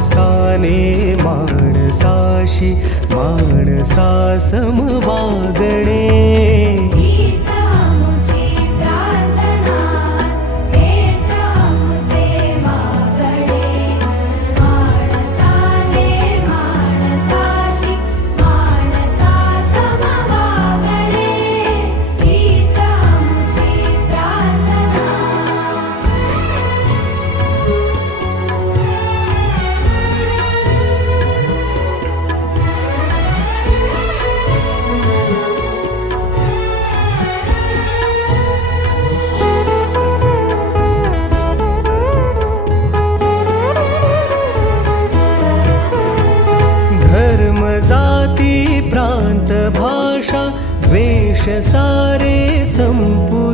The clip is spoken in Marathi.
माणसाने माणसाशी माणसा सम वागणे. जाती प्रांत भाषा द्वेष सारे संपू